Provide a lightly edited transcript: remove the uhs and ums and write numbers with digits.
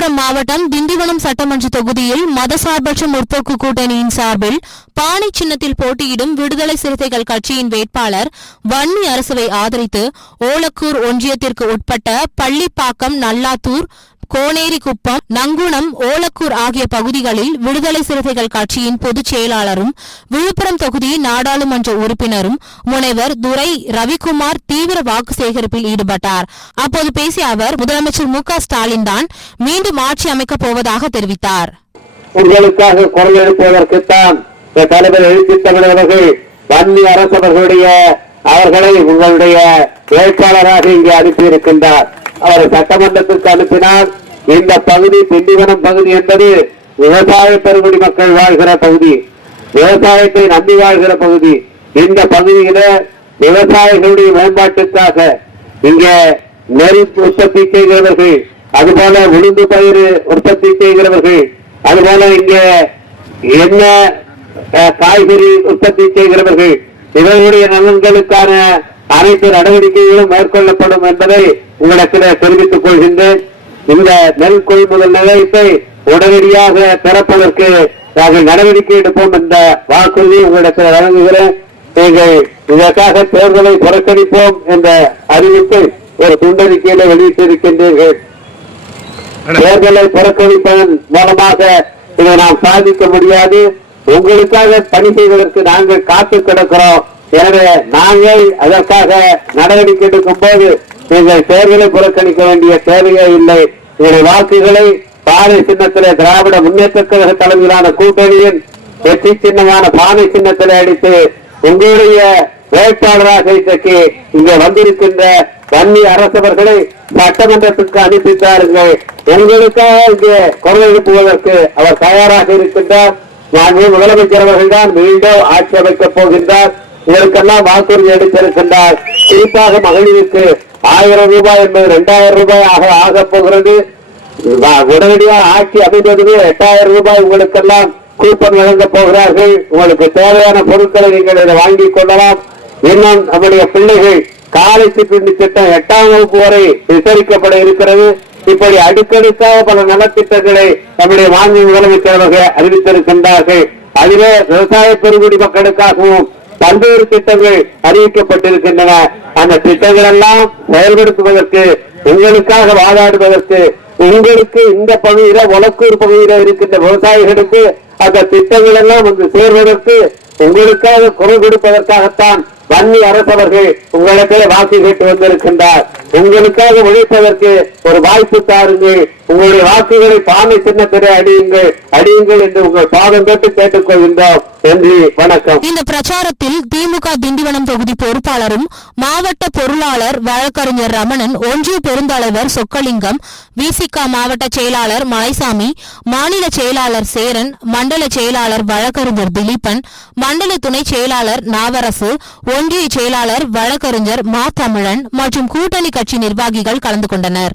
விழுப்புரம் மாவட்டம் திண்டிவனம் சட்டமன்ற தொகுதியில் மதசார்பற்ற முற்போக்கு கூட்டணியின் சார்பில் பானை சின்னத்தில் போட்டியிடும் விடுதலை சிறுத்தைகள் கட்சியின் வேட்பாளர் வன்னி அரசுவை ஆதரித்து ஓலக்கூர் ஒன்றியத்திற்கு உட்பட்ட பள்ளிப்பாக்கம், நல்லாத்தூர், கோனேரிக்குப்பம், நங்குணம், ஓலக்கூர் ஆகிய பகுதிகளில் விடுதலை சிறுத்தைகள் கட்சியின் பொதுச் செயலாளரும் விழுப்புரம் தொகுதி நாடாளுமன்ற உறுப்பினரும் முனைவர் துரை ரவிக்குமார் தீவிர வாக்கு சேகரிப்பில் ஈடுபட்டார். அப்போது பேசிய அவர், முதலமைச்சர் மு.க.ஸ்டாலின் தான் மீண்டும் ஆட்சி அமைக்கப் போவதாக தெரிவித்தார். உங்களுக்காக குரல் எழுப்புவதற்குத்தான் தலைவர் எழுச்சி தமிழர்கள் வன்னி அரசவர்களுடைய அவர்களை உங்களுடைய வேட்பாளராக இங்கே அனுப்பியிருக்கின்றார். அவர் சட்டமன்றத்திற்கு அனுப்பினார். இந்த பகுதி திண்டிவனம் பகுதி என்பது விவசாய பெருங்குடி மக்கள் வாழ்கிற பகுதி, விவசாயத்தை நம்பி வாழ்கிற பகுதி. இந்த பகுதியில விவசாயிகளுடைய மேம்பாட்டுக்காக இங்கே நெல் உற்பத்தி செய்கிறவர்கள், அதுபோல உளுந்து பயிர் உற்பத்தி செய்கிறவர்கள், அதுபோல இங்கே எண்ணெய் காய்கறி உற்பத்தி செய்கிறவர்கள், இவர்களுடைய நலன்களுக்கான அனைத்து நடவடிக்கைகளும் மேற்கொள்ளப்படும் என்பதை உங்களுக்கு தெரிவித்துக் கொள்கின்றேன். இந்த நெல் கொள்முதல் நிலையத்தை உடனடியாக திறப்பதற்கு நாங்கள் நடவடிக்கை எடுப்போம் என்ற வாக்குறுதி உங்களிடத்தில் வழங்குகிறேன். நீங்கள் இதற்காக தேர்தலை புறக்கணிப்போம் என்ற அறிவிப்பை ஒரு துண்டறிக்கையில வெளியிட்டிருக்கின்றீர்கள். தேர்தலை புறக்கணிப்பதன் மூலமாக இதை நாம் சாதிக்க முடியாது. உங்களுக்காக பணி செய்வதற்கு நாங்கள் காத்து கிடக்கிறோம். எனவே நாங்கள் அதற்காக நடவடிக்கை எடுக்கும் போது நீங்கள் தேர்தலை புறக்கணிக்க வேண்டிய தேவையே இல்லை. உங்களுடைய வாக்குகளை பானை சின்னத்திலே திராவிட முன்னேற்ற கழக தலைமையிலான கூட்டணியின் வெற்றி சின்னமான பானை சின்னத்திலே அடித்து உங்களுடைய வேட்பாளராக இன்றைக்கு இங்கே வந்திருக்கின்ற வன்னி அரசவர்களை சட்டமன்றத்திற்கு அனுப்பித்தார்கள். உங்களுக்காக இங்கே குரல் எழுப்புவதற்கு அவர் தயாராக இருக்கின்றார். நாங்கள் முதலமைச்சர் அவர்கள் தான் மீண்டும் ஆட்சி அமைக்கப் போகின்றார். இதற்கெல்லாம் வாக்குறுதி அளித்திருக்கின்றார். குறிப்பாக மகளிருக்கு 1000 ரூபாய் என்பது 2000 ரூபாயாக ஆகப் போகிறது. உடனடியாக ஆட்சி அமைந்ததுமே 8000 ரூபாய் உங்களுக்கெல்லாம் கூப்பன் வழங்கப் போகிறார்கள். உங்களுக்கு தேவையான பொருட்களை நீங்கள் இதை வாங்கிக் கொள்ளலாம். இன்னும் நம்முடைய பிள்ளைகள் காலை சிற்றுண்டி திட்டம் 8ஆம் வகுப்பு வரை விசாரிக்கப்பட இருக்கிறது. இப்படி அடுக்கடுக்காக பல நலத்திட்டங்களை நம்முடைய மாநில முதலமைச்சர் அறிவித்திருக்கின்றார்கள். அதிலே விவசாய பெருங்குடி மக்களுக்காகவும் பல்வேறு திட்டங்கள் அறிவிக்கப்பட்டிருக்கின்றன. அந்த திட்டங்கள் எல்லாம் செயல்படுத்துவதற்கு, உங்களுக்காக வாதாடுவதற்கு, உங்களுக்கு இந்த பகுதியில ஒலக்கூர் பகுதியில இருக்கின்ற விவசாயிகளுக்கு அந்த திட்டங்கள் எல்லாம் வந்து சேர்வதற்கு, உங்களுக்காக குரல் கொடுப்பதற்காகத்தான் வன்னி அரசவர்கள் உங்களிடத்திலே வாக்கு கேட்டு வந்திருக்கின்றார். உங்களுக்காக உழைப்பதற்கு ஒரு வாய்ப்பு தாருங்கள். உங்களுடைய வாக்குகளை பானை சின்னத்திலே அடியுங்கள் என்று உங்கள் பாதம் தொட்டு கேட்டுக் கொள்கின்றோம். நன்றி, வணக்கம். இந்த பிரச்சாரத்தில் திமுக திண்டிவனம் தொகுதி பொறுப்பாளரும் மாவட்ட பொருளாளர் வழக்கறிஞர் ரமணன், ஒன்றிய பெருந்தலைவர் சொக்கலிங்கம், விசிக மாவட்ட செயலாளர் மலைசாமி, மாநில செயலாளர் சேரன், மண்டல செயலாளர் வழக்கறிஞர் திலீபன், மண்டல துணை செயலாளர் நாவரசு, ஒன்றிய செயலாளர் வழக்கறிஞர் மா தமிழன் மற்றும் கூட்டணி கட்சி நிர்வாகிகள் கலந்து கொண்டனர்.